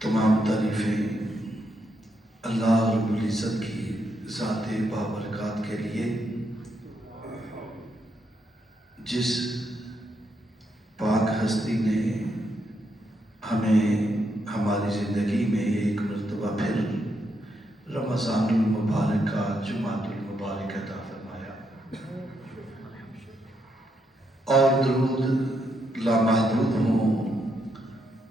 تمام تعریفیں اللہ رب العزت کی ذات بابرکات کے لیے، جس پاک ہستی نے ہمیں ہماری زندگی میں ایک مرتبہ پھر رمضان المبارک کا جمعۃ المبارک عطا فرمایا، اور درود لامحدود ہوں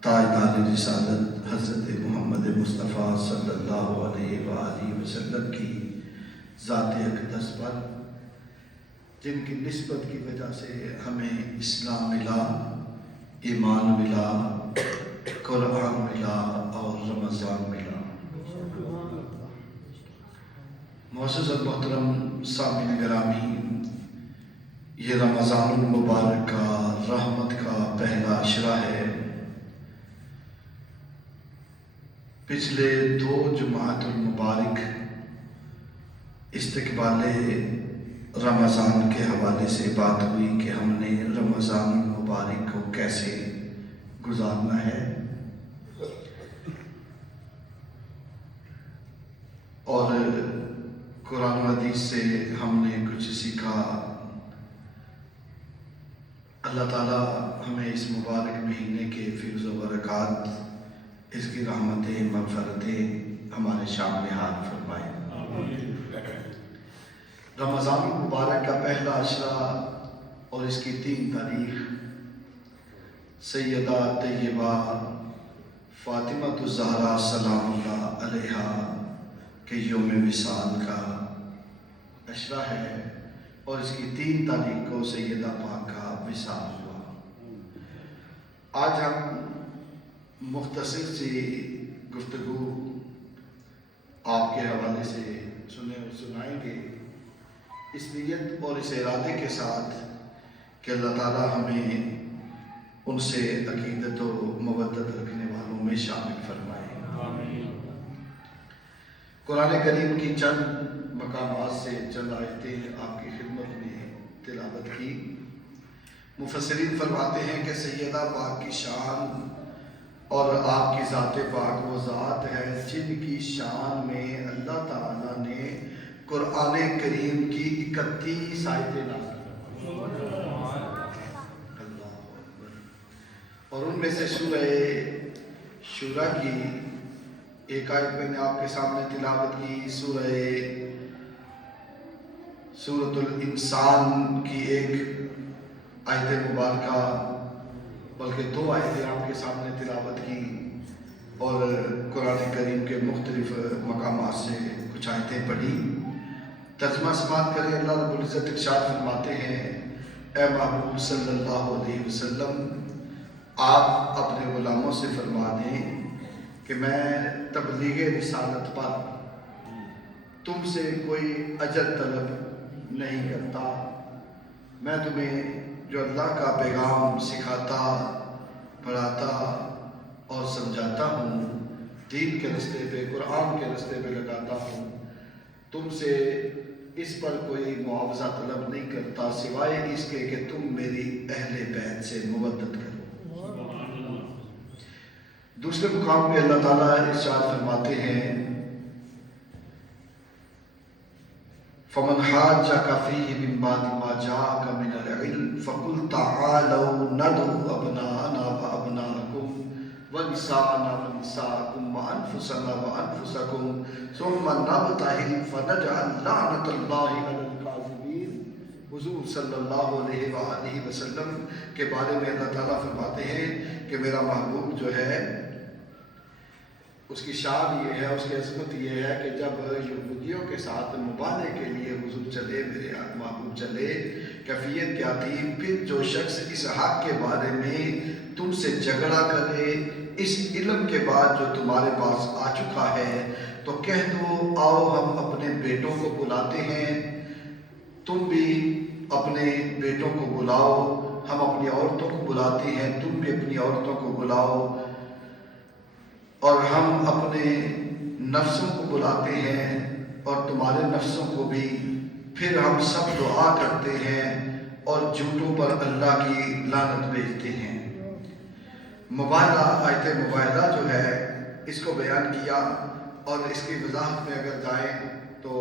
تاجدار رسالت حضرت محمد مصطفیٰ صلی اللہ علیہ وآلہ وسلم کی ذات اقدس پر، جن کی نسبت کی وجہ سے ہمیں اسلام ملا، ایمان ملا، قرآن ملا اور رمضان ملا۔ معزز اور محترم سامعین گرامی، یہ رمضان المبارک کا رحمت کا پہلا عشرہ ہے۔ پچھلے 2 جمعۃ المبارک استقبال رمضان کے حوالے سے بات ہوئی کہ ہم نے رمضان المبارک کو کیسے گزارنا ہے، اور قرآن و حدیث سے ہم نے کچھ سیکھا۔ اللہ تعالیٰ ہمیں اس مبارک مہینے کے فیض و برکات، اس کی رحمتیں، مغفرتیں ہمارے شامل حال فرمائے۔ رمضان المبارک کا پہلا عشرہ اور اس کی 3 تاریخ سیدہ طیبہ فاطمہ الزہرا سلام اللہ علیہا کے یوم وصال کا عشرہ ہے، اور اس کی 3 تاریخ کو سیدہ پاک کا وصال ہوا۔ آج ہم مختصر سی گفتگو آپ کے حوالے سے سنائیں گے، اس نیت اور اس ارادے کے ساتھ کہ اللہ تعالیٰ ہمیں ان سے عقیدت و مودت رکھنے والوں میں شامل فرمائے۔ قرآن کریم کی چند مقامات سے چند آیتیں آپ کی خدمت میں تلاوت کی۔ مفسرین فرماتے ہیں کہ سیدہ پاک کی شان اور آپ کی ذات پاک وہ ذات ہے جن کی شان میں اللہ تعالیٰ نے قرآن کریم کی 31 آیتیں نازل اللہ اکبر، اور ان میں سے سورہ شورى کی ایک آیت میں نے آپ کے سامنے تلاوت کی، سورۃ الانسان کی ایک آیت مبارکہ، بلکہ 2 آیتیں آپ کے سامنے تلاوت کی، اور قرآن کریم کے مختلف مقامات سے کچھ آیتیں پڑھی۔ ترجمہ سماعت کریں۔ اللہ رب العزت ارشاد فرماتے ہیں، اے محبوب صلی اللہ علیہ وسلم، آپ اپنے غلاموں سے فرما دیں کہ میں تبلیغ رسالت پر تم سے کوئی اجر طلب نہیں کرتا۔ میں تمہیں جو اللہ کا پیغام سکھاتا، پڑھاتا اور سمجھاتا ہوں، دین کے راستے پہ، قرآن کے راستے پہ لگاتا ہوں، تم سے اس پر کوئی معاوضہ طلب نہیں کرتا سوائے اس کے کہ تم میری اہل بیت سے مودت کرو۔ دوسرے مقام پہ اللہ تعالیٰ ارشاد فرماتے ہیں، فَمَنْ حَاجَّكَ فِيهِ مِنْ بَعْدِ مَا جَاءَكَ مِنَ الْعِلْمِ فَقُلْ تَعَالَوْا نَدْعُ أَبْنَاءَنَا وَأَبْنَاءَكُمْ وَنِسَاءَنَا وَنِسَاءَكُمْ وَأَنفُسَنَا وَأَنفُسَكُمْ ثُمَّ نَبْتَهِلْ فَنَجْعَلْ لَعْنَةَ اللَّهِ عَلَى الْكَاذِبِينَ۔ حضور صلی اللہ علیہ وآلہ وسلم کے بارے میں اللہ تعالیٰ فرماتے ہیں کہ میرا محبوب جو ہے، اس کی شان یہ ہے، اس کی عظمت یہ ہے کہ جب یہودیوں کے ساتھ مباحثے کے لیے حضور چلے، میرے محبوب چلے، کیفیت کیا تھی؟ پھر جو شخص اس حق کے بارے میں تم سے جھگڑا کرے، اس علم کے بعد جو تمہارے پاس آ چکا ہے، تو کہہ دو آؤ ہم اپنے بیٹوں کو بلاتے ہیں، تم بھی اپنے بیٹوں کو بلاؤ، ہم اپنی عورتوں کو بلاتے ہیں، تم بھی اپنی عورتوں کو بلاؤ، اور ہم اپنے نفسوں کو بلاتے ہیں اور تمہارے نفسوں کو بھی، پھر ہم سب دعا کرتے ہیں اور جھوٹوں پر اللہ کی لعنت بھیجتے ہیں۔ مباہلہ، آیت مباہلہ جو ہے، اس کو بیان کیا، اور اس کی وضاحت میں اگر جائیں تو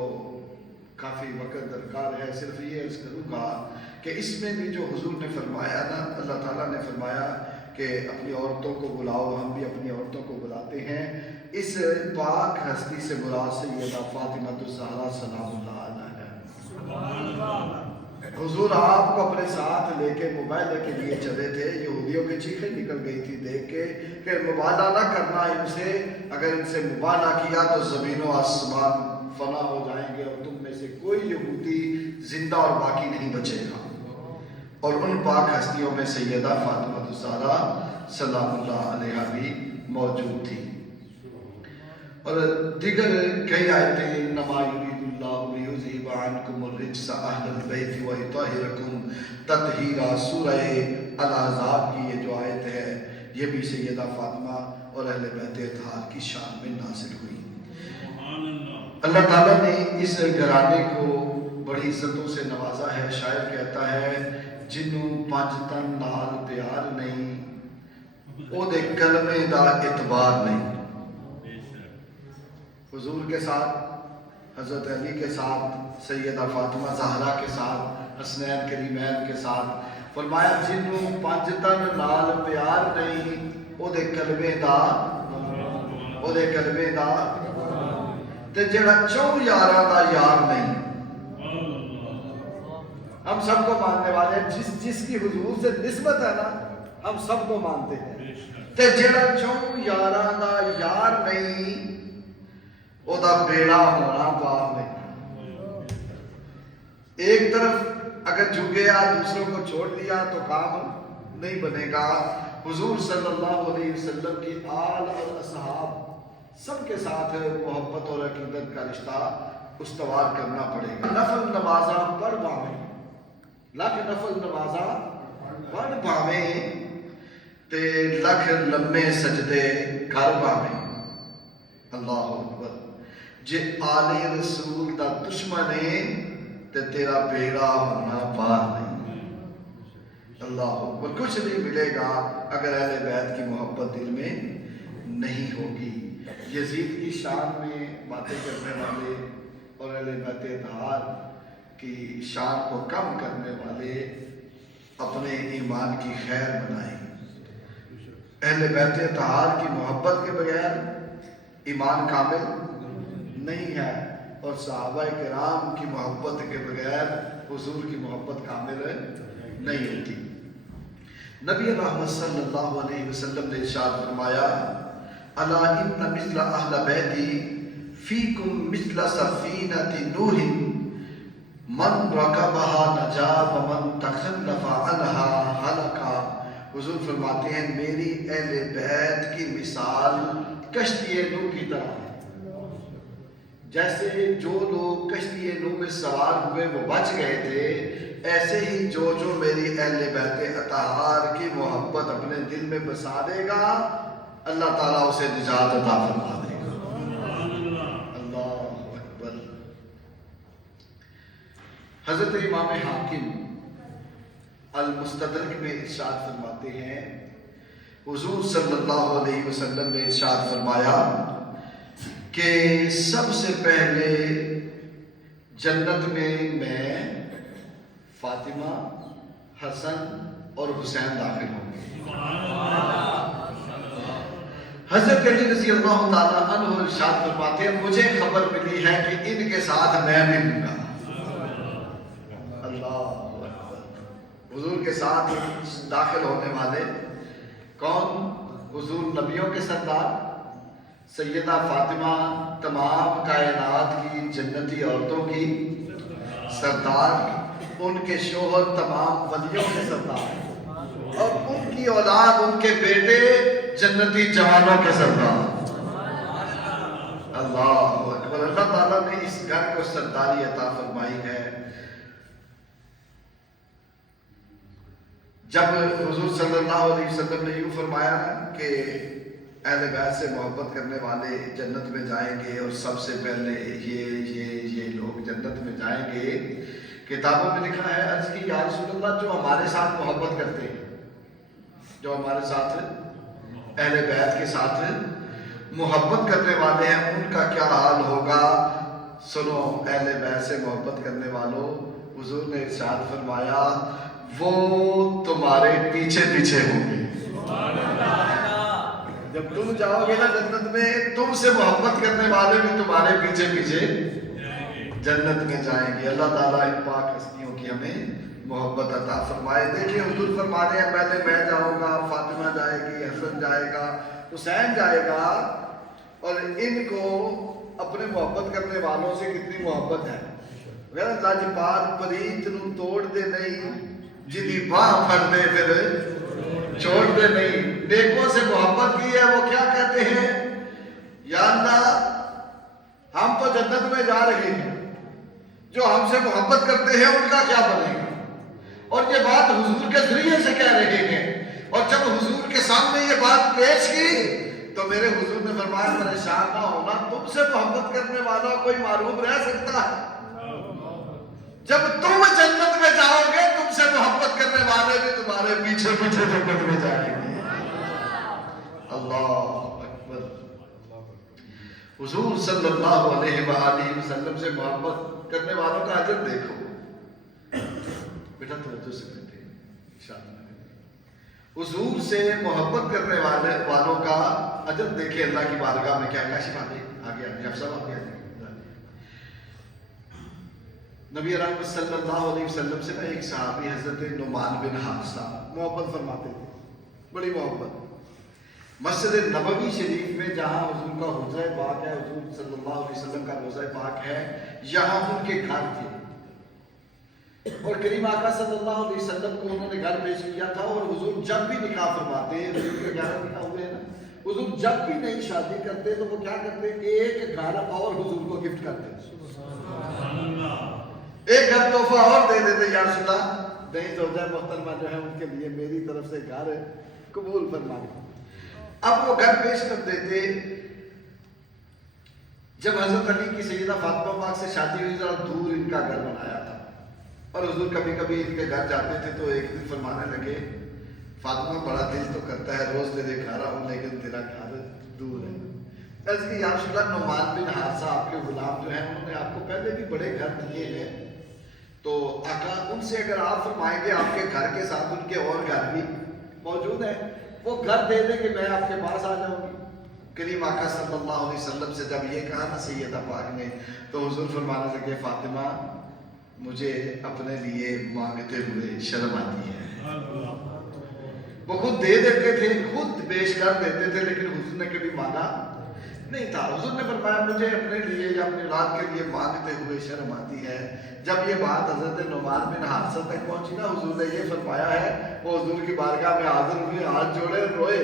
کافی وقت درکار ہے. صرف یہ عرض کروں گا کہ اس میں بھی جو حضور نے فرمایا نا، اللہ تعالیٰ نے فرمایا کہ اپنی عورتوں کو بلاؤ، ہم بھی اپنی عورتوں کو بلاتے ہیں. اس پاک ہستی سے مراد سیدہ فاطمہ الزہرا سلام اللہ علیہا ہے. حضور آپ کو اپنے ساتھ لے کے مباہلے کے لیے چلے تھے. یہودیوں کی چیخیں نکل گئی تھی دیکھ کے کہ مباہلہ نہ کرنا ان سے، اگر ان سے مباہلہ کیا تو زمین و آسمان فنا ہو جائیں گے اور تم میں سے کوئی یہودی زندہ اور باقی نہیں بچے گا. اور ان پاک ہستیوں میں سیدہ فاطمہ الزہرا سلام اللہ علیہا بھی موجود تھی. اور دیگر کئی آیتیں، انما یرید اللہ لیذھب عنکم الرجس اہل البیت ویطہرکم تطہیرا، سورہ الاحزاب کی یہ جو آیت ہے یہ بھی سیدہ فاطمہ اور اہل بیت اطہار کی شان میں نازل ہوئی. اللہ تعالیٰ نے اس گھرانے کو بڑی عزتوں سے نوازا ہے. شاعر کہتا ہے جنوں پنج تن نال پیار نہیں، او دے کلمے دا اعتبار نہیں. حضور کے ساتھ، حضرت علی کے ساتھ، سیدہ فاطمہ زہرا کے ساتھ، حسنین کریمین کے ساتھ فرمایا جنوں پنج تن نال پیار نہیں، او دے کلمے دا تے جڑا چوں یاراں دا یار نہیں. ہم سب کو ماننے والے ہیں، جس کی حضور سے نسبت ہے نا ہم سب کو مانتے ہیں. تے جڑا چوں یاراں دا یار نہیں، او دا بیڑا ہونا پار نہیں. ایک طرف اگر جھکیا دوسروں کو چھوڑ دیا تو کام نہیں بنے گا. حضور صلی اللہ علیہ وسلم کی آل اور اصحاب سب کے ساتھ محبت اور عقیدت کا رشتہ استوار کرنا پڑے گا. نفل نمازاں پڑھ باویں، لکھ نفل نمازاں پڑھ باویں تے لکھ لمے سجدے کر باویں. اللہ اکبر. جے آل رسول دا دشمن ہے تے تیرا بیڑا ہونا پار نہیں. اللہ اکبر. کچھ نہیں ملے گا اگر اہل بیت کی محبت دل میں نہیں ہوگی. یزید کی شان میں باتیں کرنے والے اور اہل بیت اطہار کی شان کو کم کرنے والے اپنے ایمان کی خیر بنائیں. اہل بیت اطہار کی محبت کے بغیر ایمان کامل نہیں ہے، اور صحابہ کرام کی محبت کے بغیر حضور کی محبت کامل نہیں ہوتی. نبی رحمت صلی اللہ علیہ وسلم نے ارشاد فرمایا الا ان مثل اہل بیتی فیکم مثل سفینۃ نوح من رکبها نجا ومن تخلف عنها ہلکا. حضور فرماتے ہیں میری اہل بیت کی مثال کشتی نوح کی طرح ہے. جیسے جو لوگ کشتی نوح میں سوار ہوئے وہ بچ گئے تھے، ایسے ہی جو میری اہل بیت اطہار کی محبت اپنے دل میں بسا دے گا اللہ تعالیٰ اسے نجات عطا فرما دے گا. اللہ اکبر. حضرت امام حاکم المستدرک میں ارشاد فرماتے ہیں حضور صلی اللہ علیہ وسلم نے ارشاد فرمایا کہ سب سے پہلے جنت میں فاطمہ، حسن اور حسین داخل ہوں گے. حضرت علی رضی اللہ تعالیٰ عنہ ارشاد فرماتے ہیں مجھے خبر ملی ہے کہ ان کے ساتھ میں ملوں گا. اللہ اکبر. حضور کے ساتھ داخل ہونے والے کون؟ حضور نبیوں کے سردار، سیدہ فاطمہ تمام کائنات کی جنتی عورتوں کی سردار، ان کے شوہر تمام ولیوں کے سردار، اور ان کی اولاد، ان کے بیٹے جنتی جوانوں کے سردار. اللہ اکبر. اللہ تعالیٰ نے اس گھر کو سرداری عطا فرمائی ہے. جب حضور صلی اللہ علیہ وسلم نے یوں فرمایا کہ اہل بیت سے محبت کرنے والے جنت میں جائیں گے اور سب سے پہلے یہ لوگ جنت میں جائیں گے، کتابوں میں لکھا ہے عرض کی یا رسول اللہ جو ہمارے ساتھ محبت کرتے ہیں، جو ہمارے ساتھ اہل بیت کے ساتھ محبت کرنے والے ہیں ان کا کیا حال ہوگا؟ سنو اہل بیت سے محبت کرنے والوں، حضور نے ارشاد فرمایا وہ تمہارے پیچھے پیچھے ہوں گے۔ جب تم جاؤ گے نا جنت میں، تم سے محبت کرنے والے بھی تمہارے پیچھے پیچھے جنت میں جائیں گے۔ اللہ تعالیٰ ان پاک ہستیوں کی ہمیں محبت عطا فرمائے۔ دیکھیں حضور فرما رہے ہیں پہلے میں جاؤں گا، فاطمہ جائے گی، حسن جائے گا، حسین جائے گا، اور ان کو اپنے محبت کرنے والوں سے کتنی محبت ہے۔ غیر لاجپال پریت نو توڑ دے نہیں، جدی باہ پھڑ دے پھر چھوڑ دے نہیں۔ نیکوں سے محبت کی ہے، وہ کیا کہتے ہیں؟ یا اللہ ہم تو جنت میں جا رہے ہیں، جو ہم سے محبت کرتے ہیں ان کا کیا بنے گا؟ اور یہ بات حضور کے ذریعے سے کہہ رہے ہیں، اور جب حضور کے سامنے یہ بات پیش کی تو میرے حضور نے فرمایا پریشان نہ ہونا، تم سے محبت کرنے والا کوئی معروف رہ سکتا ہے؟ جب تم جنت میں جاؤ گے تم سے محبت کرنے والے بھی تمہارے پیچھے پیچھے جنت میں جائیں گے۔ اللہ اکبر۔ حضور صلی اللہ علیہ وآلہ وسلم سے محبت کرنے والوں کا اجر دیکھو۔ بیٹا توجہ سے بیٹھے، حضور سے محبت کرنے والوں کا اجر دیکھے اللہ کی بارگاہ میں۔ کیا کاشف آگے جب سب آگے نبی رحمت صلی اللہ علیہ وسلم سے ایک صحابی حضرت نعمان بن حارثہ محبت فرماتے تھے، بڑی محبت۔ مسجد نبوی شریف میں جہاں حضور کا حجرہ پاک ہے، حضور صلی اللہ علیہ وسلم کا روضہ پاک ہے، یہاں ان کے گھر تھے، اور کریم آقا صلی اللہ علیہ وسلم کو انہوں نے گھر پیش کیا تھا۔ اور حضور جب بھی نکاح فرماتے، حضور کے 11 نکاح ہوئے ہیں نا، حضور جب بھی نئی شادی کرتے تو وہ کیا کرتے؟ ایک گھر اور حضور کو گفٹ کرتے، ایک گھر تحفہ اور دے دیتے، یا رسول اللہ نہیں زوجہ محترمہ جو ہے ان کے لیے میری طرف سے گھر قبول فرما لیں۔ اب وہ گھر پیش کر دیتے۔ جب حضرت علی کی سیدہ فاطمہ پاک سے شادی ہوئی، ذرا دور ان کا گھر بنایا تھا، اور حضور کبھی کبھی ان کے گھر جاتے تھے تو ایک دن فرمانے لگے فاطمہ بڑا دل تو کرتا ہے روز تیرے گھر آؤں، لیکن تیرا گھر دور ہے۔ ایسے کہ یا رسول اللہ نعمان بن حارثہ آپ کے غلام جو ہیں انہوں نے آپ کو پہلے بھی بڑے گھر دیے ہیں، تو آقا ان سے اگر آپ فرمائیں گے آپ کے گھر کے ساتھ ان کے اور گھر بھی موجود ہیں، وہ گھر دے دیں کہ میں آپ کے پاس آ جاؤں گی۔ کریم آقا صلی اللہ علیہ وسلم سے جب یہ کہا نا سیدہ پاک نے، تو حضور فرمانے لگے فاطمہ مجھے اپنے لیے مانگتے ہوئے شرم آتی ہے۔ وہ خود دے دیتے تھے، خود پیش کر دیتے تھے، لیکن حضور نے کبھی مانگا نہیں تھا۔ حضور نے فرمایا مجھے اپنے لیے یا اپنے اولاد کے لیے مانگتے ہوئے شرم آتی ہے۔ جب یہ بات حضرت نعمان بن حارثہ تک پہنچی نا، حضور نے یہ فرمایا ہے، وہ حضور کی بارگاہ میں حاضر ہوئے، ہاتھ جوڑے روئے،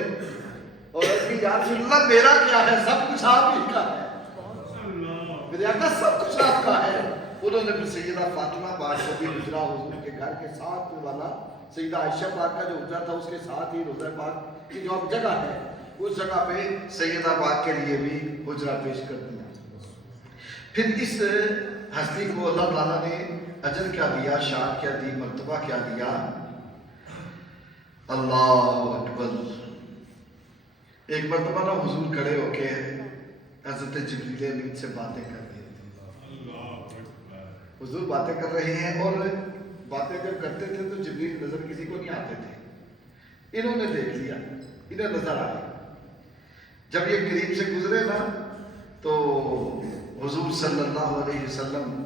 اور اس کی یا رسول اللہ میرا کیا ہے، سب کچھ آپ ہی کا ہے، میرے آقا سب کچھ آپ کا ہے۔ انہوں نے پھر سیدہ فاطمہ پاک کو بھی حجرہ حضور کے گھر کے ساتھ والا، سیدہ عائشہ پاک کا جو حجرہ تھا اس کے ساتھ ہی روضہ پاک کی جو اب جگہ ہے، اس جگہ پہ سیدہ پاک کے لیے بھی حجرہ پیش کر دیا۔ پھر اس ہستی کو اللہ تعالیٰ نے اجر کیا دیا، شان کیا دی، مرتبہ کیا دیا۔ اللہ اکبر۔ ایک مرتبہ نا حضور کھڑے ہو کے حضرت جبریل امین سے باتیں کر رہے تھے، حضور باتیں کر رہے ہیں، اور باتیں جب کرتے تھے تو جبریل نظر کسی کو نہیں آتے تھے، انہوں نے دیکھ لیا، انہیں نظر آئے۔ جب یہ قریب سے گزرے نا تو حضور صلی اللہ علیہ وسلم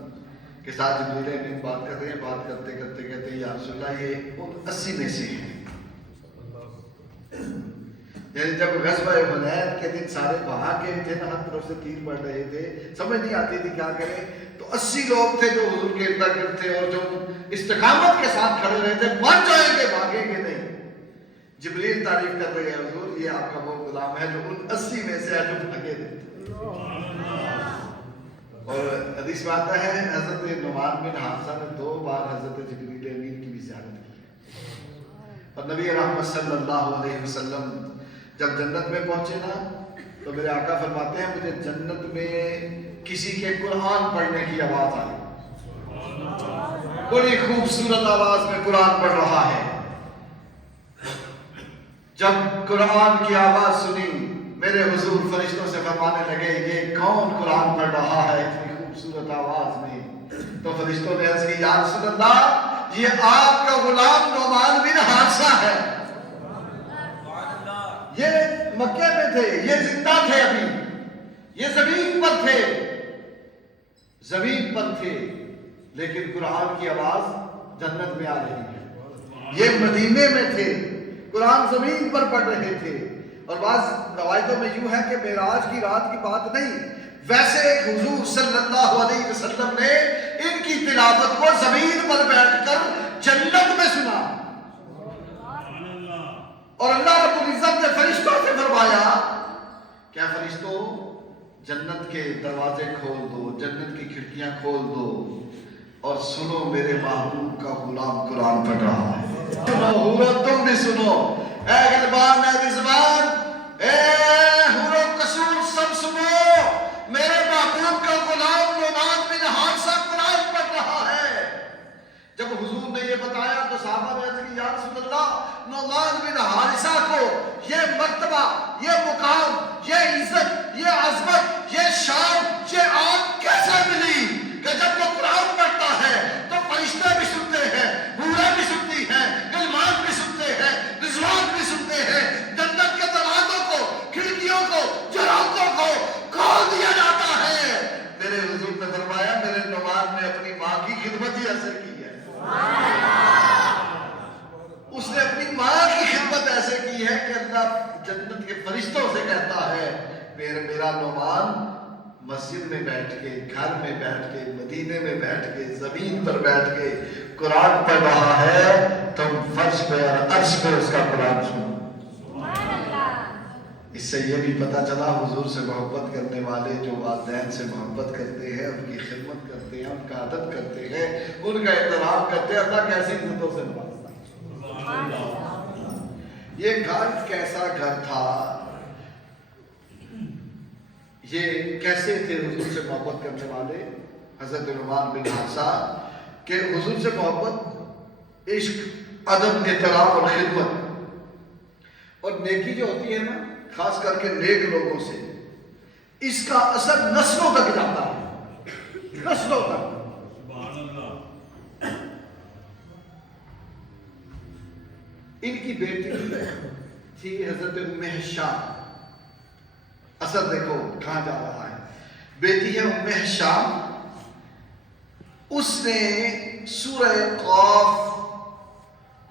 کے ساتھ جبریل امین بات کر رہے ہیں، بات کرتے کرتے کہتے ہیں یا رسول اللہ یہ 80 میں سے ہیں۔ یعنی جب غزوہ حنین کے دن سارے بہا کے تھے نا، ہر طرف سے تیر پڑ رہے تھے، سمجھ نہیں آتی تھی کیا کریں، تو 80 لوگ تھے جو حضور کے ارد گرد تھے، اور جو استقامت کے ساتھ کھڑے رہے تھے، بچ جائیں گے بھاگیں گے نہیں۔ جبریل تعریف کر رہے ہیں حضور یہ آپ کا وہ غلام ہے جو ان 80 میں سے ہے جو بھاگے تھے۔ اور حدیث میں آتا ہے حضرت نعمان بن حارثہ نے 2 بار حضرت جبریل امین کی بھی زیارت کی، اور نبی رحمت صلی اللہ علیہ وسلم جب جنت میں پہنچے نا تو میرے آقا فرماتے ہیں مجھے جنت میں کسی کے قرآن پڑھنے کی آواز آئی، بڑی خوبصورت آواز میں قرآن پڑھ رہا ہے۔ جب قرآن کی آواز سنی میرے حضور فرشتوں سے فرمانے لگے یہ کون قرآن پڑھ رہا ہے اتنی خوبصورت آواز میں؟ تو فرشتوں نے عرض کی یا رسول اللہ یہ آپ کا غلام نعمان بن حارثہ ہے، یہ مکے میں تھے، یہ زندہ تھے، ابھی یہ زمین پر تھے، زمین پر تھے، لیکن قرآن کی آواز جنت میں آ رہی ہے۔ یہ مدینے میں تھے، قرآن زمین پر پڑھ رہے تھے۔ اور بعض روایتوں میں یوں ہے کہ معراج کی رات کی بات نہیں، ویسے حضور صلی اللہ علیہ وسلم نے ان کی تلاوت کو زمین پر بیٹھ کر جنت میں سنا، اور اللہ رب العزت نے فرشتوں سے فرمایا کیا فرشتوں جنت کے دروازے کھول دو، جنت کی کھڑکیاں کھول دو اور سنو میرے محبوب کا غلام قرآن پڑھ رہا ہے۔ سنو حورو تم بھی سنو، اے غلبان اے رضوان اے حورو قصور سب سنو، میرے محبوب کا غلام نعمان بن حارثہ قرآن پڑھ رہا ہے۔ جب حضور نے یہ بتایا تو صحابہ نے عرض کی یا رسول اللہ نعمان بن حارثہ کو یہ مرتبہ، یہ مقام، یہ عزت، یہ عظمت، یہ شان، یہ آن کیسے ملی کہ جب وہ قرآن پڑھتا ہے تو فرشتے بھی سنتے ہیں، حوریں بھی سنتی ہیں، غلمان بھی سنتے ہیں، رضوان بھی سنتے ہیں، جنت کے دروازوں کو، کھڑکیوں کو، جھروکوں کو کھول دیا جاتا ہے۔ میرے حضور نے فرمایا میرے نعمان نے اپنی ماں کی خدمت ہی ایسے کی ہے، اس نے اپنی ماں کی خدمت ایسے کی ہے کہ اللہ جنت کے فرشتوں سے کہتا ہے میرا نعمان مسجد میں بیٹھ کے، گھر میں بیٹھ کے، مدینے میں بیٹھ کے، زمین پر بیٹھ کے قرآن پڑھ رہا ہے، تم فرش پہ اور عرش پہ اس کا قرآن سنو۔ اس سے یہ بھی پتہ چلا حضور سے محبت کرنے والے جو والدین سے محبت کرتے ہیں، ان کی خدمت کرتے ہیں، ان کا ادب کرتے ہیں، ان کا احترام کرتے ہیں، اللہ کیسی عزتوں سے نوازتا ہے۔ یہ گھر کیسا گھر تھا، یہ کیسے تھے حضور سے محبت کرنے والے حضرت نعمان بن حارثہ کہ حضور سے محبت، عشق، ادب، احترام اور خدمت اور نیکی جو ہوتی ہے نا، خاص کر کے نیک لوگوں سے، اس کا اثر نسلوں تک جاتا ہے، نسلوں تک۔ ان کی بیٹی تھی حضرت ام حشام، اثر دیکھو کہاں جا رہا ہے، بیٹی ہے ام حشام، اس نے سورہ قاف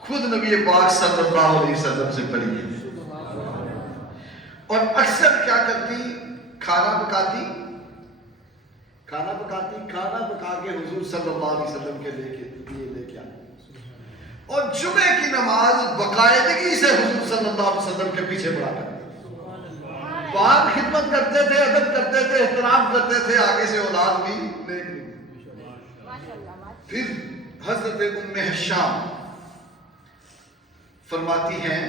خود نبی پاک صلی اللہ علیہ وسلم سے پڑھی ہے، اور اکثر کیا کرتی، کھانا پکاتی، کھانا پکا کے حضور صلی اللہ علیہ وسلم کے لے کے آتی، اور جمعے کی نماز باقاعدگی سے حضور صلی اللہ علیہ وسلم کے پیچھے پڑھا کرتی، باپ خدمت کرتے تھے، ادب کرتے تھے، احترام کرتے تھے، آگے سے اولاد بھی نیک بھی۔ پھر حضرت ام حشام فرماتی ہیں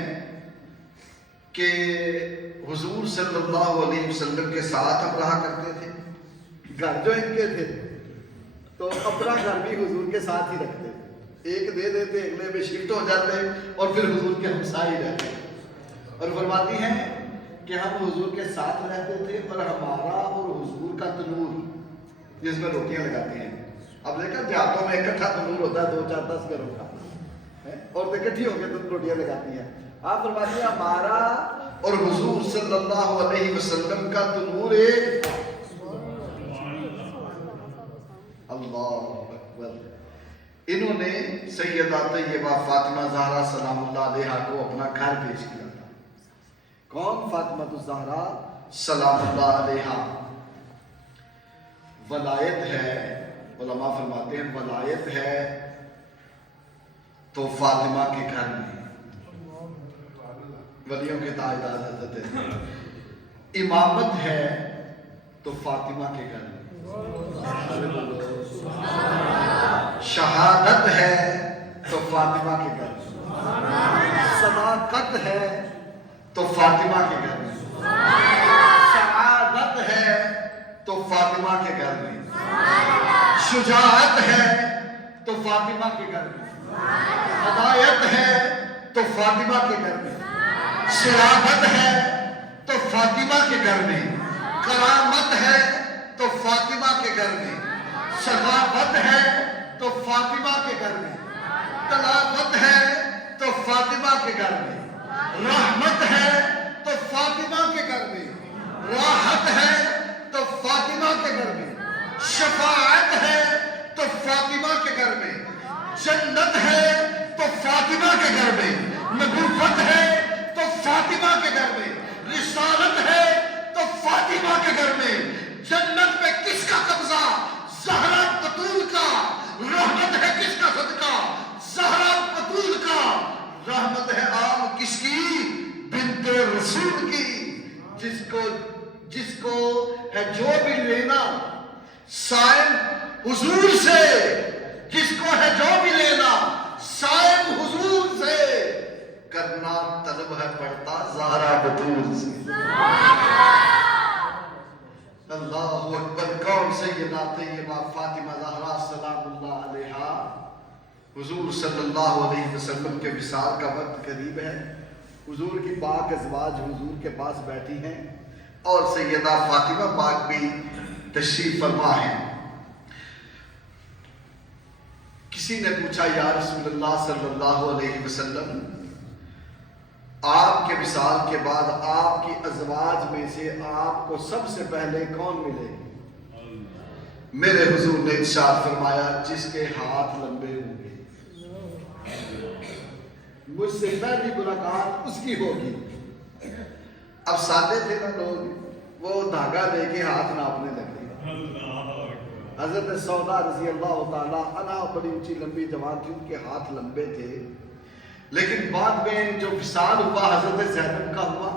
کہ حضور صلی اللہ علیہ وسلم کے ساتھ ہم رہا کرتے تھے، گھر جو ان کے تھے تو اپنا گھر بھی حضور کے ساتھ ہی رکھتے تھے، ایک دے دیتے، اگلے میں شفٹ ہو جاتے اور پھر حضور کے ہمسائے رہتے، اور فرماتی ہیں کہ ہم حضور کے ساتھ رہتے تھے اور ہمارا اور حضور کا تنور جس میں روٹیاں لگاتے ہیں، اب دیکھا دیہاتوں میں اکٹھا تنور ہوتا ہے 2 4 10 گھروں کا، اور اکٹھی ہو کے تو روٹیاں لگاتی ہیں، آپ فرماتی ہیں ہمارا اور حضور صلی اللہ علیہ وسلم کا تنور ایک، اللہ اکبر۔ انہوں نے سیدہ طیبہ فاطمہ زہرا سلام اللہ علیہا کو اپنا گھر پیش کیا تھا۔ کون؟ فاطمہ الزہرا سلام اللہ علیہا۔ ولایت ہے، علماء فرماتے ہیں ولایت ہے تو فاطمہ کے گھر میں، ولیوں کے تاجدار حضرت ہیں، امامت ہے تو فاطمہ کے گھر میں، شہادت ہے تو فاطمہ کے گھر میں، صداقت ہے تو فاطمہ کے گھر میں، سعادت ہے تو فاطمہ کے گھر میں، شجاعت ہے تو فاطمہ کے گھر میں، ہدایت ہے تو فاطمہ کے گھر میں، صلابت ہے تو فاطمہ کے گھر میں، کرامت ہے تو فاطمہ کے گھر میں، شفاعت ہے تو فاطمہ کے گھر میں، تلاوت ہے تو فاطمہ کے گھر میں، رحمت ہے تو فاطمہ کے گھر میں، راحت ہے تو فاطمہ کے گھر میں، شفاعت ہے تو فاطمہ کے گھر میں، جنت ہے تو فاطمہ کے گھر میں، نبوت ہے تو فاطمہ کے گھر میں، رسالت ہے تو فاطمہ کے گھر میں۔ جنت میں کس کا قبضہ؟ زہرا بتول کا۔ رحمت ہے کس کا صدقہ؟ زہرا بتول کا۔ رحمت ہے عام کس کی؟ بنت رسول کی، جس کو ہے جو بھی لینا سائم حضور سے، جس کو ہے جو بھی لینا سائم حضور سے، کرنا طلب ہے پڑتا زہرا بتول سے۔ اللہ اکبر۔ کون سیدہ طیبہ فاطمہ زہرا سلام اللہ علیہا، حضور صلی اللہ علیہ وسلم کے وصال کا وقت قریب ہے، حضور کی پاک ازواج حضور کے پاس بیٹھی ہیں اور سیدہ فاطمہ پاک بھی تشریف فرما ہے۔ کسی نے پوچھا یا رسول اللہ صلی اللہ علیہ وسلم، آپ کے وصال کے بعد آپ کی ازواج میں سے آپ کو سب سے پہلے کون ملے؟ میرے حضور نے ارشاد فرمایا جس کے ہاتھ لمبے ہوں گے، مجھ سے پہلی ملاقات اس کی ہوگی۔ اب سادے تھے نا لوگ، وہ دھاگا لے کے ہاتھ ناپنے لگے۔ حضرت سودا رضی اللہ تعالیٰ عنہا بڑی اونچی لمبی جوان تھی، ان کے ہاتھ لمبے تھے، لیکن بعد میں جو وصال ہوا حضرت زینب کا ہوا،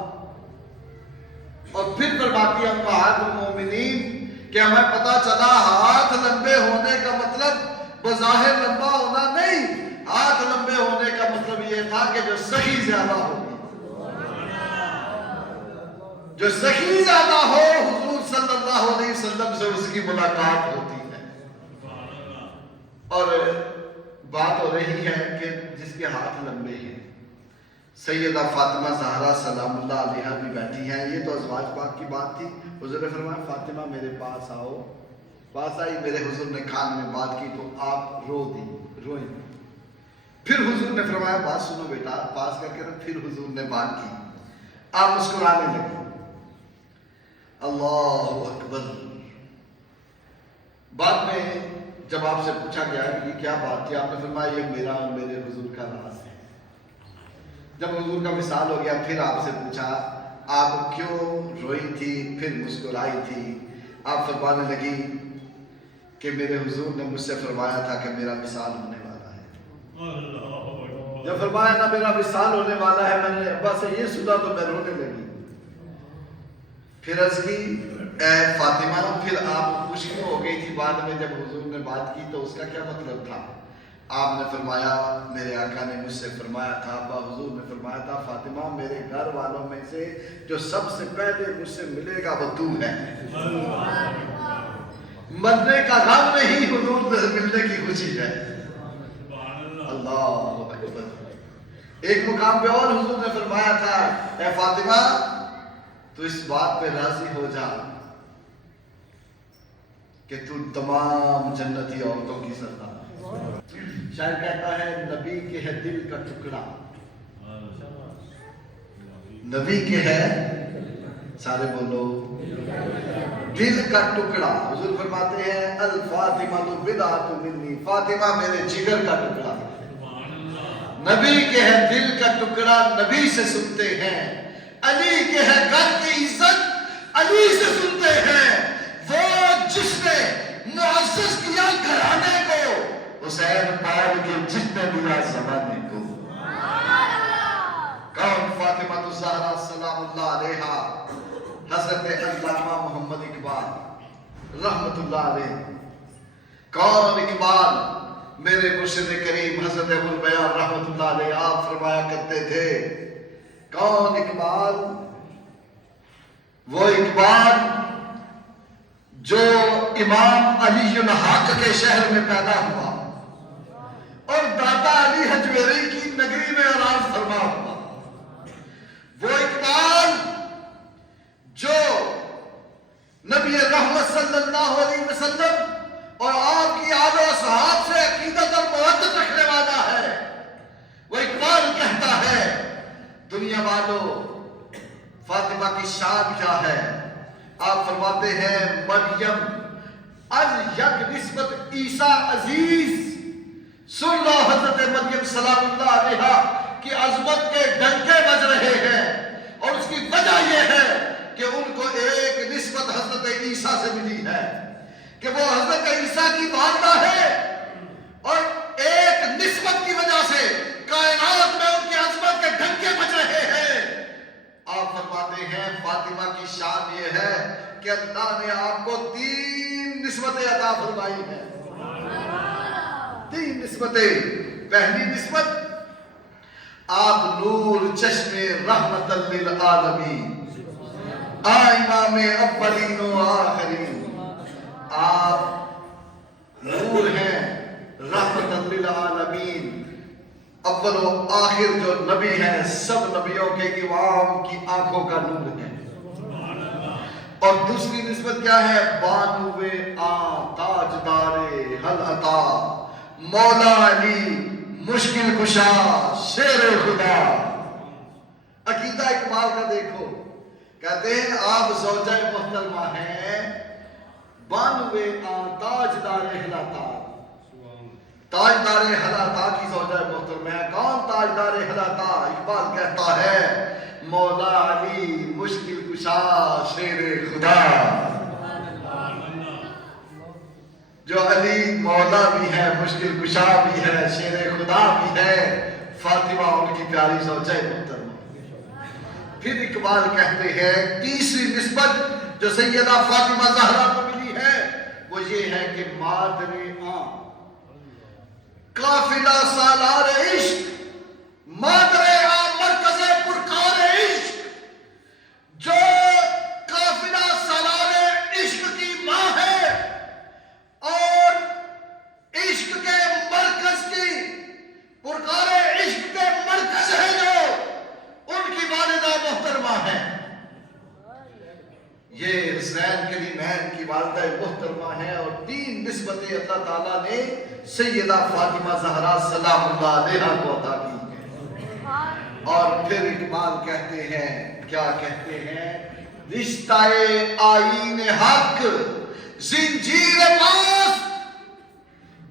اور پھر فرماتی امہات المومنین کہ ہمیں پتا چلا ہاتھ لمبے ہونے کا مطلب بظاہر لمبا ہونا نہیں، ہاتھ لمبے ہونے کا مطلب یہ تھا کہ جو سخی زیادہ ہو، جو سخی زیادہ ہو حضور صلی اللہ علیہ وسلم سے اس کی ملاقات ہوتی ہے۔ اور بات ہو رہی ہے کہ جس کے ہاتھ لمبے ہیں، سیدہ فاطمہ زہرا سلام اللہ علیہا بھی بیٹھی ہیں۔ یہ تو ازواج پاک کی بات تھی۔ حضور نے فرمایا فاطمہ میرے پاس آؤ، پاس آئی، میرے حضور نے کان میں بات کی تو آپ روئیں۔ پھر حضور نے فرمایا بات سنو بیٹا، پاس کر کے پھر حضور نے بات کی، آپ مسکرانے لگے۔ اللہ اکبر۔ بعد میں جب آپ سے پوچھا گیا کہ یہ کیا بات تھی، آپ نے فرمایا یہ میرا اور میرے حضور کا راز ہے۔ جب حضور کا وصال ہو گیا پھر آپ سے پوچھا آپ کیوں روئی تھی پھر مسکرائی تھی؟ آپ فرمانے لگی کہ میرے حضور نے مجھ سے فرمایا تھا کہ میرا وصال ہونے والا ہے۔ جب فرمایا نا میرا وصال ہونے والا ہے، میں نے ابا سے یہ سنا تو میں رونے لگی۔ پھر عرض کی اے فاطمہ، پھر آپ خوش کیوں ہو گئی تھی بعد میں جب حضور نے بات کی تو اس کا کیا مطلب تھا؟ آپ نے فرمایا میرے آقا نے مجھ سے فرمایا تھا، ابا حضور نے فرمایا تھا فاطمہ میرے گھر والوں میں سے جو سب سے پہلے مجھ سے ملے گا وہ تو ہے۔ مرنے کا غم نہیں، حضور سے ملنے کی خوشی ہے۔ اللہ اکبر۔ ایک مقام پہ اور حضور نے فرمایا تھا اے فاطمہ تو اس بات پہ راضی ہو جا کہ تو تمام جنتی عورتوں کی سردار۔ شاعر کہتا ہے نبی کے ہے دل کا ٹکڑا، نبی کے ہے، سارے بولو، دل کا ٹکڑا۔ حضور فرماتے ہیں الفاطمہ بضعۃ منی، فاطمہ میرے جگر کا ٹکڑا۔ نبی کے ہے دل کا ٹکڑا، نبی سے سنتے ہیں۔ علی کے ہے گھر کی عزت، علی سے سنتے ہیں۔ وہ جس نے معزز کیا گھرانے کو، حسین پال کے جس نے دیا زمانے کو۔ کون؟ فاطمہ الزہرا سلام اللہ علیہا۔ حضرت علامہ محمد اقبال رحمت اللہ علیہ۔ کون اقبال؟ میرے مرشد کریم حضرت ابوالبیان رحمت اللہ علیہ آپ فرمایا کرتے تھے کون اقبال؟ وہ اقبال جو امام علی الحق کے شہر میں پیدا ہوا اور دادا علی حجویری کی نگری میں آراز فرما ہوا۔ وہ اقبال نبی رحمت صلی اللہ علیہ وسلم اور آپ کی آل و اصحاب سے عقیدت اور محبت رکھنے والا ہے، وہ اقبال کہتا ہے دنیا والوں فاطمہ کی شان کیا ہے؟ آپ فرماتے ہیں مریم از یک نسبت عیسیٰ عزیز، سن لو حضرت مریم سلام اللہ علیہا کی عظمت کے ڈنکے بج رہے ہیں، اور اس کی وجہ یہ ہے کہ ان کو ایک نسبت حضرت عیسیٰ سے ملی ہے کہ وہ حضرت عیسیٰ کی والدہ ہے، اور ایک نسبت کی وجہ سے کائنات میں ان کی عظمت کے ڈنکے بج رہے ہیں۔ آپ فرماتے ہیں فاطمہ کی شان یہ ہے کہ اللہ نے آپ کو 3 نسبتیں عطا فرمائی ہیں، 3 نسبتیں۔ پہلی نسبت، آپ نور چشم رحمت للعالمین، امام اولین و آخرین، آپ نور ہیں رحمت للعالمین، اول و آخر جو نبی ہیں سب نبیوں کے امام کی آنکھوں کا نور ہے۔ اور دوسری نسبت کیا ہے؟ بانو تاجدار حل عطا، مولا علی مشکل کشا شیر خدا۔ عقیدہ اقبال کا دیکھو، کہتے ہیں آپ زوجہ محترمہ ہیں، بانو تاجدار حل عطا، تاجدار حل عطا کی زوجہ محترمہ ہے۔ کون تاجدار حل عطا؟ اقبال کہتا ہے مولا علی مشکل کشا شیر خدا۔ جو علی مولا بھی ہے، مشکل کشا بھی ہے، شیر خدا بھی ہے، فاطمہ ان کی پیاری زوجہ محترمہ۔ پھر اقبال کہتے ہیں تیسری نسبت جو سیدہ فاطمہ زہرا کو ملی ہے وہ یہ ہے کہ مادر قافلہ سالار عشق، مادر مرکز پرکار عشق، جو قافلہ سالار عشق کی ماں ہے اور عشق کے مرکز کی، پرکار عشق کے مرکز ہے، جو ان کی والدہ محترمہ ہے۔ یہ حسین کریمین کی والدہ محترمہ ہے، اور 3 نسبتیں اللہ تعالیٰ نے سیدہ فاطمہ زہرا سلام اللہ علیہا کو عطا کی ہیں۔ اور پھر اقبال کہتے ہیں، کیا کہتے ہیں؟ رشتہ آئین حق زنجیر پاس،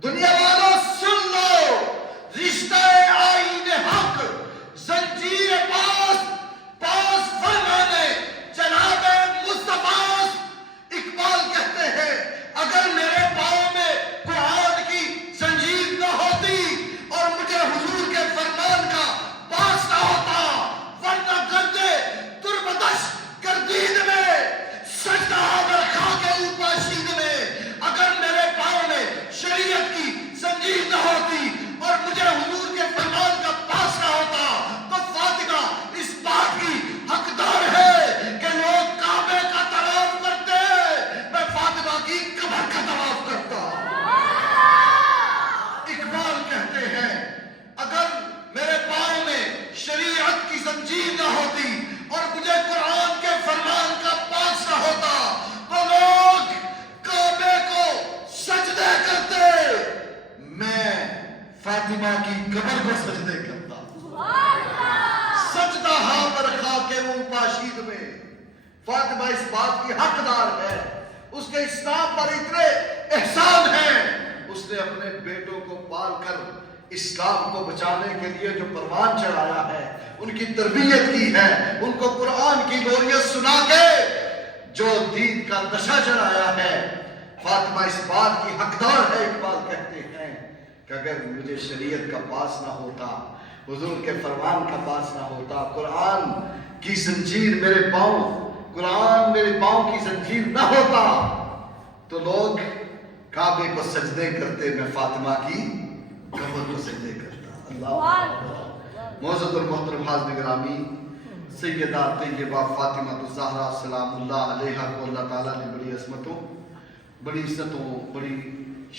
دنیا والوں سن لو، رشتہ آئین حق زنجیر پاس، پاس فرمانے جناب مصطفیٰ۔ اقبال کہتے ہیں اگر میرے پاؤں میں قرآن کی زنجیر نہ ہوتی اور مجھے حضور کے فرمان کا پاس نہ ہوتا، ورنہ گردے تربتش گردید میں سجدہ اگر خاک اوپاشید میں، اگر میرے پاؤں میں شریعت کی زنجیر نہ ہوتی اور مجھے حضور کے فرمان کا پاس نہ ہوتا، تو فاطمہ اس بات کی حقدار ہے کہ لوگ کعبے کا طواف کرتے، میں فاطمہ کی قبر کا طواف کرتا۔ اقبال کہتے ہیں اگر میرے پاؤں میں شریعت کی زنجیر نہ ہوتی اور مجھے قرآن کے فرمان کا پاس نہ ہوتا، تو لوگ کعبے کو سجدے کرتے، میں فاطمہ کی قبر کو سجدے کرتا۔ سجدہ ہاں پر خاک اوپاشید میں، فاطمہ اس بات کی حقدار ہے، اس کے اسلام پر اتنے احسان ہیں، اس نے اپنے بیٹوں کو پال کر اسلام کو بچانے کے لیے جو پروان چڑھایا ہے، ان کی تربیت کی ہے، ان کو قرآن کی نوریت سنا کے جو دین کا نشہ چڑھایا ہے، فاطمہ اس بات کی حقدار ہے۔ اقبال کہتے ہیں کہ اگر مجھے شریعت کا پاس نہ ہوتا، حضور کے فرمان کا پاس نہ ہوتا، قرآن کی زنجیر میرے پاؤں، قرآن میرے پاؤں کی زنجیر نہ ہوتا، تو لوگ کعبے کو سجدے کرتے، میں فاطمہ کی قبر کو سجدے کرتا۔ اللہ معزز المحترم حاضرین گرامی، سیدہ طیبہ فاطمہ الزہرا سلام اللہ علیہا کو اللہ تعالیٰ نے بڑی عظمتوں، بڑی عزتوں، بڑی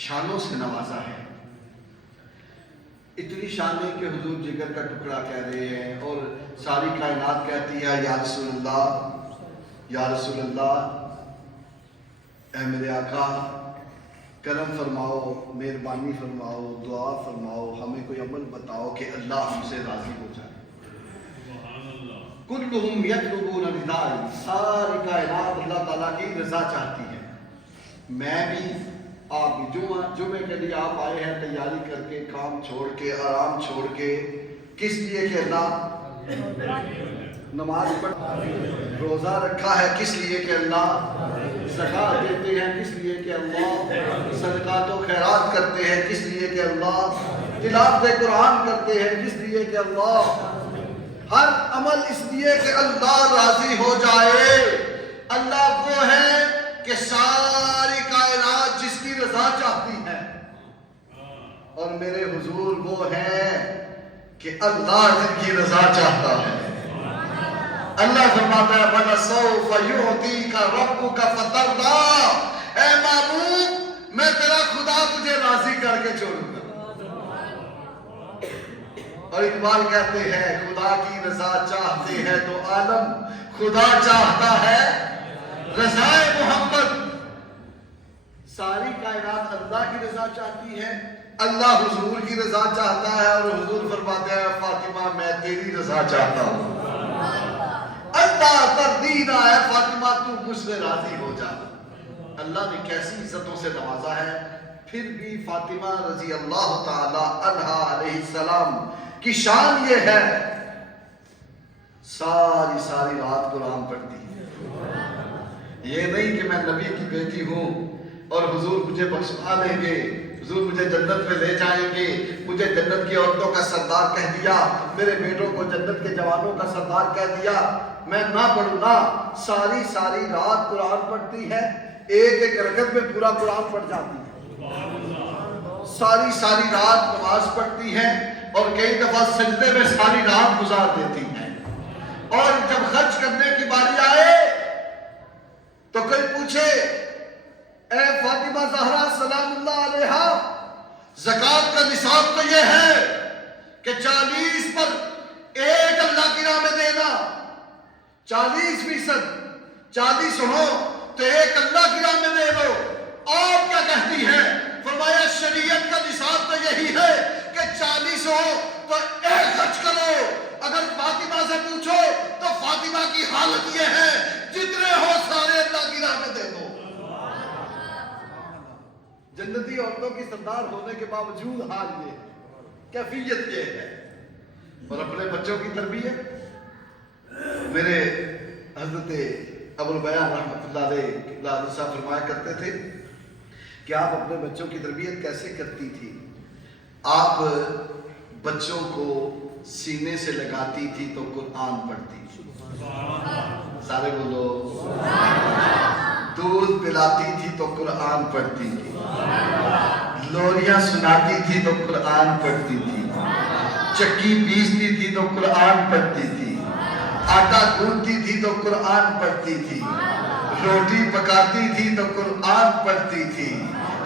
شانوں سے نوازا ہے۔ اتنی شانیں کہ حضور جگر کا ٹکڑا کہہ رہے ہیں، اور ساری کائنات کہتی ہے یا رسول اللہ، یا رسول اللہ۔ اے میرے آقا کرم فرماؤ، مہربانی فرماؤ، دعا فرماؤ، ہمیں کوئی عمل بتاؤ کہ اللہ ہم سے راضی ہو جائے۔ کلہم یطلبون رضائی، ساری کائنات اللہ تعالیٰ کی رضا چاہتی ہے۔ میں بھی آپ بھی جمعے کے لیے آپ آئے ہیں تیاری کر کے، کام چھوڑ کے، آرام چھوڑ کے، کس لیے کہ اللہ نماز پڑھ، روزہ رکھا ہے کس لیے کہ اللہ زکوٰۃ دیتے ہیں، کس لیے کہ اللہ صدقات و خیرات کرتے ہیں، کس لیے کہ اللہ تلاوت قرآن کرتے ہیں، کس لیے کہ اللہ ہر عمل اس لیے کہ اللہ راضی ہو جائے۔ اللہ وہ ہے کہ ساری کائنات جس کی رضا چاہتی ہے، اور میرے حضور وہ ہے کہ اللہ جن کی رضا چاہتا ہے۔ اللہ فرماتا ہے وَلَسَوْفَ يُعْطِيكَ رَبُّكَ فَتَرْضَىٰ، اے محبوب میں تیرا خدا تجھے راضی کر کے چھوڑوں گا۔ اور اقبال کہتے ہیں خدا کی رضا چاہتے ہیں تو عالم، خدا چاہتا ہے رضا محمد۔ ساری کائنات اللہ کی رضا چاہتی ہے، اللہ حضور کی رضا چاہتا ہے، اور حضور فرماتے ہیں فاطمہ میں تیری رضا چاہتا ہوں۔ اللہ تردینا ہے فاطمہ تو مجھ سے راضی ہو جا۔ اللہ نے کیسی عزتوں سے نوازا ہے، پھر بھی فاطمہ رضی اللہ تعالی عنہا علیہ السلام کی شان یہ ہے ساری رات قرآن پڑھتی ہے۔ یہ نہیں کہ میں نبی کی بیٹی ہوں اور حضور مجھے بخشوا دیں گے، حضور مجھے جنت میں لے جائیں گے، مجھے جنت کی عورتوں کا سردار کہہ دیا، میرے بیٹوں کو جنت کے جوانوں کا سردار کہہ دیا، میں نہ پڑھوں نا۔ ساری رات قرآن پڑھتی ہے، ایک رکعت میں پورا قرآن پڑھ جاتی ہے، ساری رات نماز پڑھتی ہے، اور کئی دفعہ سجدے میں ساری رات گزار دیتی ہے۔ اور جب خرچ کرنے کی باری آئے تو کوئی پوچھے اے فاطمہ زہرا سلام اللہ علیہا، زکوٰۃ کا نصاب تو یہ ہے کہ 40 پر ایک اللہ کی راہ میں دینا، 40% 40 ہو تو ایک اللہ کی راہ میں دے دو۔ آپ کیا کہتی ہے؟ فرمایا شریعت کا نصاب تو یہی ہے کہ 40 ہو تو ایک خرچ کرو۔ اگر فاطمہ سے پوچھو تو فاطمہ کی حالت یہ ہے جتنے ہو سارے اللہ کی راہ میں دے دو۔ جنتی عورتوں کی سردار ہونے کے باوجود حال یہ ہے، کیفیت یہ ہے۔ اور اپنے بچوں کی تربیت، میرے حضرت ابوالبیان رحمۃ اللہ علیہ صاحب فرمایا کرتے تھے کہ آپ اپنے بچوں کی تربیت کیسے کرتی تھی؟ آپ بچوں کو سینے سے لگاتی تھی تو قرآن پڑھتی تھی، سارے بولو، دودھ پلاتی تھی تو قرآن پڑھتی تھی، لوریاں سناتی تھی تو قرآن پڑھتی تھی، چکی پیستی تھی تو قرآن پڑھتی تھی، آٹا گوندتی تھی تو قرآن پڑھتی تھی، روٹی پکاتی تھی تو قرآن پڑھتی تھی،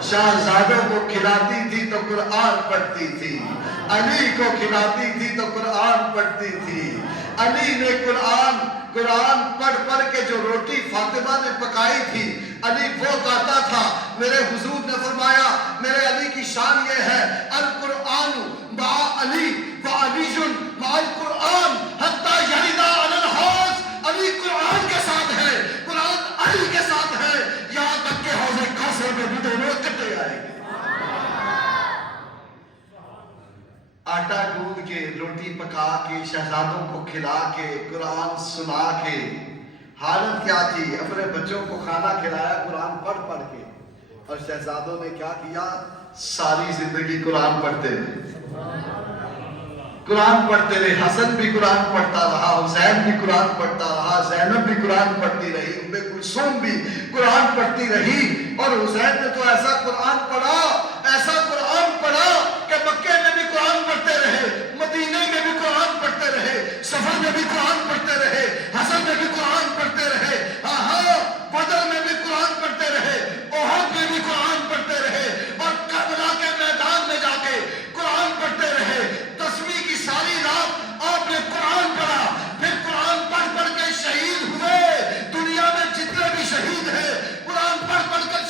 شہزادوں کو کھلاتی تھی تو قرآن پڑھتی تھی، علی کو کھلاتی تھی تو قرآن پڑھتی تھی۔ علی نے قرآن پڑھ کے جو روٹی فاطمہ نے پکائی تھی، علی وہ کہتا تھا، میرے حضور نے فرمایا میرے علی کی شان یہ ہے القرآن مع علی وعلی مع القرآن حتی یلد علی الحوض، علی قرآن کے ساتھ ہے، قرآن علی کے ساتھ ہے، یہاں تک کہ حوض کوثر میں بھی دونوں اکٹھے آئیں گے۔ آٹا گوندھ کے، روٹی پکا کے، شہزادوں کو کھلا کے، قرآن سنا کے، حالت کیا تھی؟ اپنے بچوں کو کھانا کھلایا قرآن پڑھ کے، اور شہزادوں نے کیا کیا؟ ساری زندگی قرآن پڑھتے رہے، قرآن پڑھتے رہے۔ حسن بھی قرآن پڑھتا رہا، حسین بھی قرآن پڑھتا رہا، زینب بھی قرآن پڑھتی رہی، ام کلثوم بھی قرآن پڑھتی رہی، اور حسین نے تو ایسا قرآن پڑھا کہ مکے میں بھی قرآن پڑھتے رہے، مدینے میں بھی قرآن پڑھتے رہے، سفر میں بھی قرآن پڑھتے رہے، حسن میں بھی قرآن پڑھتے رہے، بدر میں بھی قرآن پڑھتے رہے، احد میں بھی قرآن پڑھتے رہے، اور کربلا کے میدان میں جا کے قرآن پڑھتے رہے۔ 10ویں کی ساری رات آپ نے قرآن پڑھا، پھر قرآن پڑھ کے شہید ہوئے۔ دنیا میں جتنے بھی شہید ہیں قرآن پڑھ کر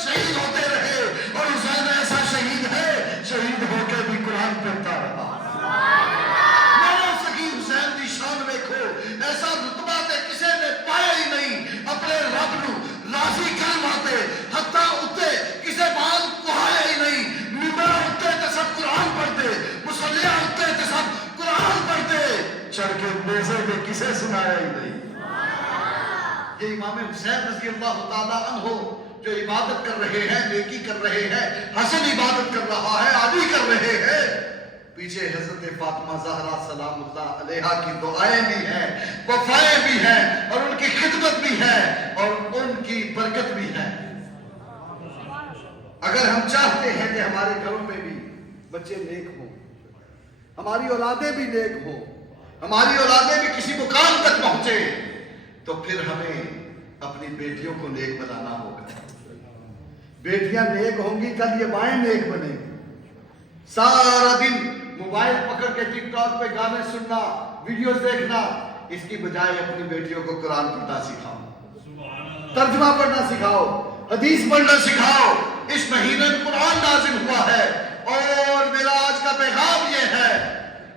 کسے دے کسے سنایا ہی نہیں۔ یہ امام حسین رضی اللہ تعالیٰ عنہ جو عبادت کر رہے ہیں، نیکی کر رہے ہیں، حسن عبادت کر رہا ہے، علی کر رہے ہیں، پیچھے حضرت فاطمہ زہرا سلام اللہ علیہا کی دعائیں بھی ہیں، وفائیں بھی ہیں، اور ان کی خدمت بھی ہے، اور ان کی برکت بھی ہے۔ اگر ہم چاہتے ہیں کہ ہمارے گھروں میں بھی بچے نیک ہوں، ہماری اولادیں بھی نیک ہوں، ہماری اولادیں بھی کسی مقام تک پہنچے، تو پھر ہمیں اپنی بیٹیوں کو نیک بنانا ہوگا۔ بیٹیاں نیک ہوں گی، کل یہ مائیں نیک بنے گی۔ سارا دن موبائل پکڑ کے ٹک ٹاک پہ گانے سننا، ویڈیوز دیکھنا، اس کی بجائے اپنی بیٹیوں کو قرآن پڑھنا سکھاؤ، ترجمہ پڑھنا سکھاؤ، حدیث پڑھنا سکھاؤ۔ اس مہینے میں قرآن نازل ہوا ہے، اور میرا آج کا پیغام یہ ہے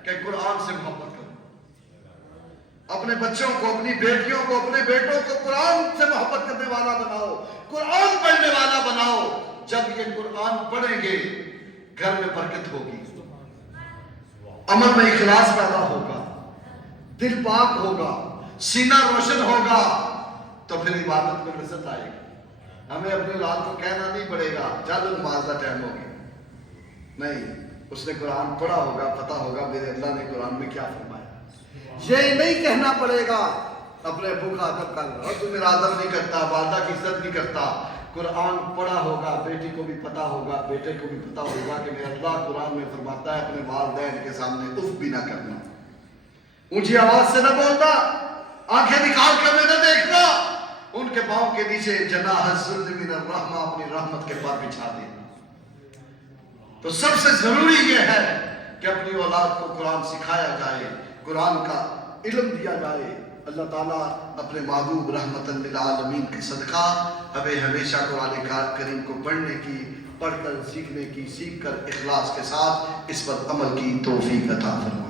کہ قرآن سے محبت کرو۔ اپنے بچوں کو، اپنی بیٹیوں کو، اپنے بیٹوں کو قرآن سے محبت کرنے والا بناؤ، قرآن پڑھنے والا بناؤ۔ جب یہ قرآن پڑھیں گے، گھر میں برکت ہوگی، عمل میں اخلاص پیدا ہوگا، دل پاک ہوگا، سینہ روشن ہوگا، تو پھر عبادت میں لذت آئے گی۔ ہمیں اپنے اولاد کو کہنا نہیں پڑے گا چلو نماز کا ٹائم ہو گیا، نہیں، اس نے قرآن پڑھا ہوگا، پتہ ہوگا میرے اللہ نے قرآن میں کیا فرمایا۔ یہ نہیں کہنا پڑے گا اپنے ابو کا ادب کر رہا تو میرا ادب نہیں کرتا، والدہ کی عزت نہیں کرتا۔ قرآن پڑھا ہوگا، بیٹی کو بھی پتہ ہوگا، بیٹے کو بھی پتہ ہوگا کہ میرا اللہ قرآن میں فرماتا ہے اپنے والدین کے سامنے اف بھی نہ کرنا، اونچی آواز سے نہ بولنا، آنکھیں نکال کر نہ دیکھنا، ان کے پاؤں کے نیچے جناح الذل من الرحمہ، اپنی رحمت کے پر بچھا دینا۔ تو سب سے ضروری یہ ہے کہ اپنی اولاد کو قرآن سکھایا جائے، قرآن کا علم دیا جائے۔ اللہ تعالیٰ اپنے محبوب رحمت للعالمین کے صدقہ ہمیں ہمیشہ قرآن کریم کو پڑھنے کی، پڑھ کر سیکھنے کی، سیکھ کر اخلاص کے ساتھ اس پر عمل کی توفیق عطا فرمائے۔